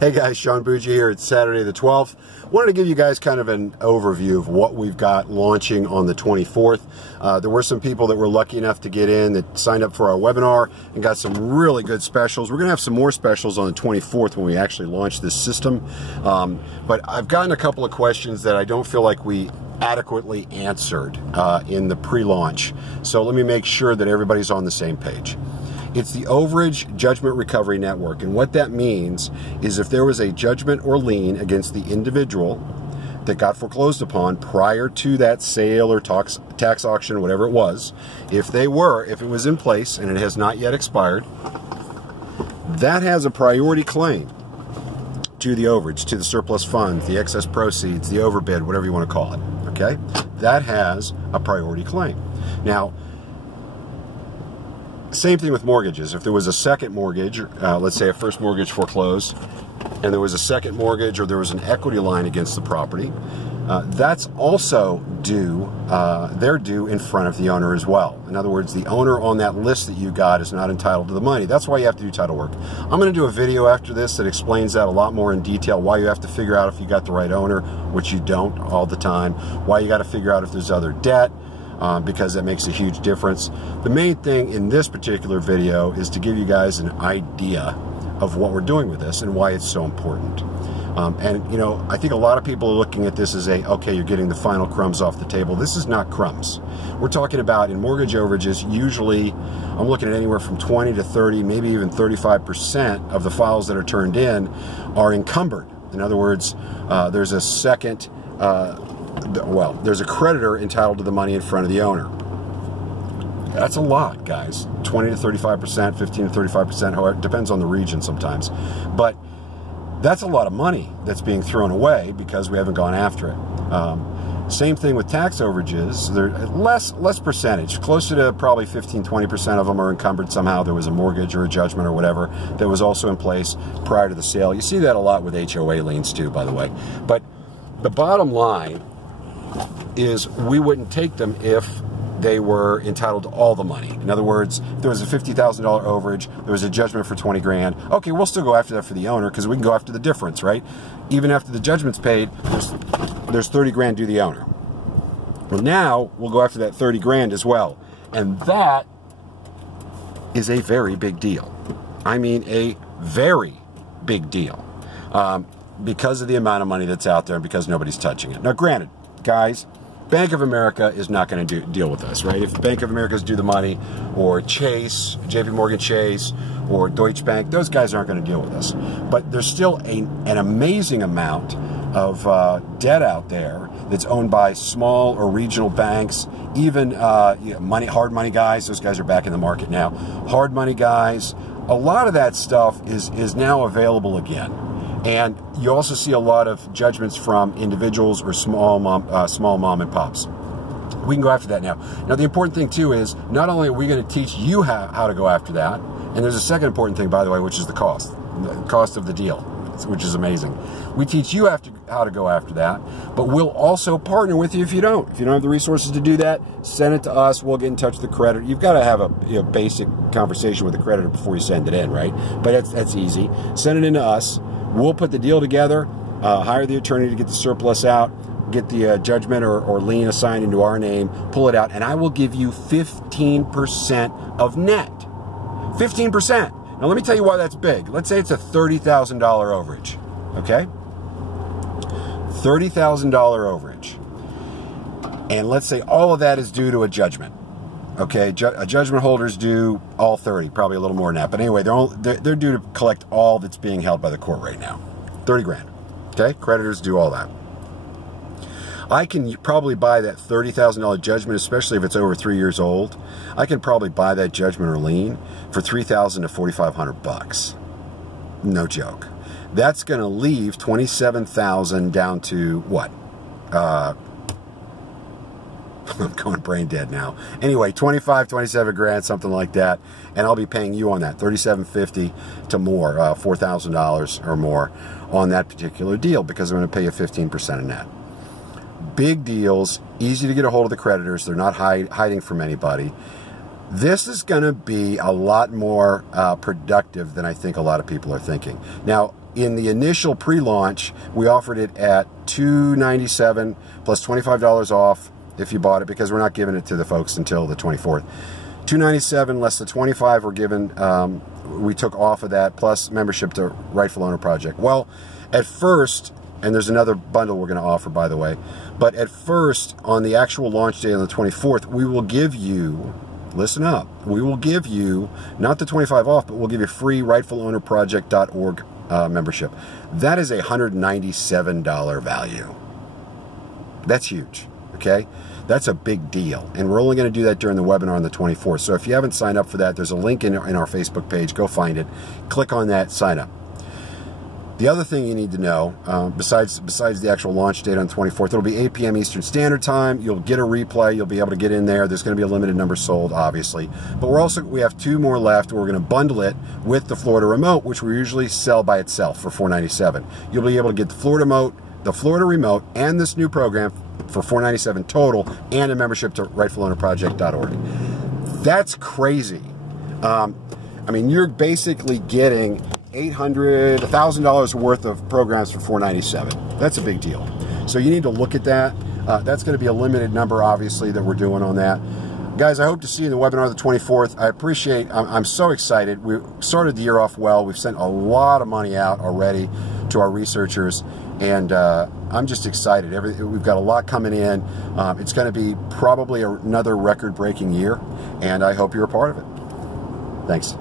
Hey guys, Sean Bougie here. It's Saturday the 12th. Wanted to give you guys kind of an overview of what we've got launching on the 24th. There were some people that were lucky enough to get in that signed up for our webinar and got some really good specials. We're going to have some more specials on the 24th when we actually launch this system. But I've gotten a couple of questions that I don't feel like we adequately answered in the pre-launch. So let me make sure that everybody's on the same page. It's the Overage Judgment Recovery Network, and what that means is if there was a judgment or lien against the individual that got foreclosed upon prior to that sale or tax auction, whatever it was, if it was in place and it has not yet expired, that has a priority claim to the overage, to the surplus funds, the excess proceeds, the overbid, whatever you want to call it, okay? That has a priority claim. Now, same thing with mortgages. If there was a second mortgage, let's say a first mortgage foreclosed, and there was a second mortgage or there was an equity line against the property, that's also due, they're due in front of the owner as well. In other words, the owner on that list that you got is not entitled to the money. That's why you have to do title work. I'm going to do a video after this that explains that a lot more in detail, why you have to figure out if you got the right owner, which you don't all the time, why you got to figure out if there's other debt, because that makes a huge difference. The main thing in this particular video is to give you guys an idea of what we're doing with this and why it's so important. And you know, I think a lot of people are looking at this as okay, you're getting the final crumbs off the table. This is not crumbs. We're talking about, in mortgage overages, usually I'm looking at anywhere from 20 to 30, maybe even 35% of the files that are turned in are encumbered. In other words, there's a second, there's a creditor entitled to the money in front of the owner. That's a lot, guys. 20 to 35%, 15 to 35%, however, it depends on the region sometimes. But that's a lot of money that's being thrown away because we haven't gone after it. Same thing with tax overages. They're less percentage, closer to probably 15, 20% of them are encumbered somehow. There was a mortgage or a judgment or whatever that was also in place prior to the sale. You see that a lot with HOA liens too, by the way. But the bottom line is we wouldn't take them if they were entitled to all the money. In other words, if there was a $50,000 overage, there was a judgment for 20 grand, okay, we'll still go after that for the owner because we can go after the difference, right? Even after the judgment's paid, there's 30 grand due the owner. Well, now we'll go after that 30 grand as well. And that is a very big deal. I mean, a very big deal. Because of the amount of money that's out there and because nobody's touching it. Now, granted, guys, Bank of America is not going to deal with us, right? If Bank of America's due the money, or Chase, JP Morgan Chase, or Deutsche Bank, those guys aren't going to deal with us. But there's still an amazing amount of debt out there that's owned by small or regional banks, even hard money guys. Those guys are back in the market now. Hard money guys. A lot of that stuff is now available again. And you also see a lot of judgments from individuals or small mom and pops. We can go after that now. Now, the important thing, too, is not only are we going to teach you how to go after that, and there's a second important thing, by the way, which is the cost of the deal, which is amazing. We teach you how to go after that, but we'll also partner with you if you don't. If you don't have the resources to do that, send it to us. We'll get in touch with the creditor. You've got to have a basic conversation with the creditor before you send it in, right? But that's easy. Send it in to us. We'll put the deal together, hire the attorney to get the surplus out, get the judgment or lien assigned into our name, pull it out, and I will give you 15% of net. 15%. Now, let me tell you why that's big. Let's say it's a $30,000 overage, okay? $30,000 overage. And let's say all of that is due to a judgment. Okay, a judgment holder's due all 30, probably a little more than that. But anyway, they're due to collect all that's being held by the court right now. 30 grand. Okay, creditors do all that. I can probably buy that $30,000 judgment, especially if it's over 3 years old. I can probably buy that judgment or lien for $3,000 to $4,500. No joke. That's going to leave $27,000 down to what? I'm going brain dead now. Anyway, 25, 27 grand, something like that. And I'll be paying you on that, $3,750 to more, $4,000 or more on that particular deal because I'm going to pay you 15% of net. Big deals, easy to get a hold of the creditors. They're not hiding from anybody. This is going to be a lot more productive than I think a lot of people are thinking. Now, in the initial pre-launch, we offered it at $297 plus $25 off if you bought it, because we're not giving it to the folks until the 24th. $297 less the $25 we're given, we took off of that, plus membership to Rightful Owner Project. Well, at first, and there's another bundle we're going to offer, by the way, but at first, on the actual launch day on the 24th, we will give you, listen up, we will give you, not the 25 off, but we'll give you free rightfulownerproject.org membership. That is a $197 value. That's huge, okay? That's a big deal, and we're only going to do that during the webinar on the 24th. So if you haven't signed up for that, there's a link in our Facebook page. Go find it. Click on that, sign up. The other thing you need to know, besides the actual launch date on the 24th, it'll be 8 p.m. Eastern Standard Time. You'll get a replay. You'll be able to get in there. There's going to be a limited number sold, obviously. But we have 2 more left. We're going to bundle it with the Florida Remote, which we usually sell by itself for $497. You'll be able to get the Florida Remote, and this new program for $497 total, and a membership to rightfulownerproject.org. That's crazy. I mean, you're basically getting $800, $1,000 worth of programs for $497. That's a big deal. So you need to look at that. That's going to be a limited number, obviously, that we're doing on that. Guys, I hope to see you in the webinar the 24th. I'm so excited. We started the year off well. We've sent a lot of money out already to our researchers, and I'm just excited. We've got a lot coming in. It's going to be probably another record-breaking year, and I hope you're a part of it. Thanks.